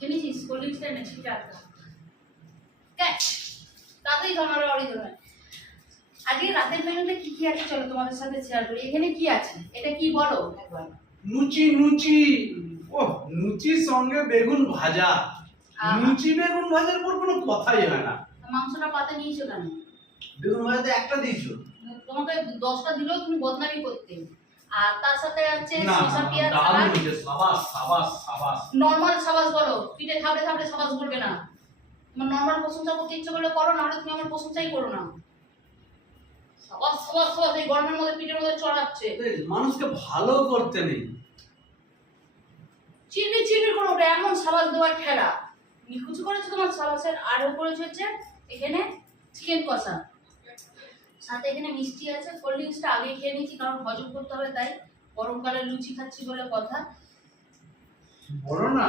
খেয়েছিস কোল্ড ড্রিঙ্কসটা এনেছি টাকা ক্যাচ তাতেই ধরনের অরি ধরনের। আজকে রাতের মেনুতে কি কি আছে চলো তোমাদের সাথে শেয়ার করি। এখানে কি আছে এটা কি বলো একবার। লুচি লুচি ও লুচির সঙ্গে বেগুন ভাজা। লুচি বেগুন ভাজার পর কোনো কথাই হয় না। মাংসটা পাতে নিয়েছো কেন? বেগুন ভাজাতে একটা দিয়েছো? তোমাকে 10টা দিলেও তুমি বদনামি করতে। আর তার সাথে আছে না শসা পেঁয়াজ দারুণ সালাদ। হয়েছে, সাবাস সাবাস সাবাস। নরমাল সাবাস বলো, পিঠে থাবড়ে থাবড়ে সাবাস বলবে না। তোমার নরমাল প্রশংসা করতে ইচ্ছে করলে করো, না হলে তুমি আমার প্রশংসাই করো না। সাবাস সাবাস সাবাস এই গরমের মধ্যে পিঠের মধ্যে চড়াচ্ছে। মানুষকে ভালো করতে নেই, চিরবির চিরবির করে ওটা এমন সাবাস দেওয়ার ঠেলা। নিখুঁত করেছে তোমার সাবাসের। আর উপরে হচ্ছে এখানে চিকেন কষা, সাথে এখানে মিষ্টি আছে। কোল্ড ড্রিঙ্কসটা আগে খেয়ে নিয়েছি কারণ হজম করতে হবে, তাই গরমকালে লুচি খাচ্ছি বলে কথা। বলো না।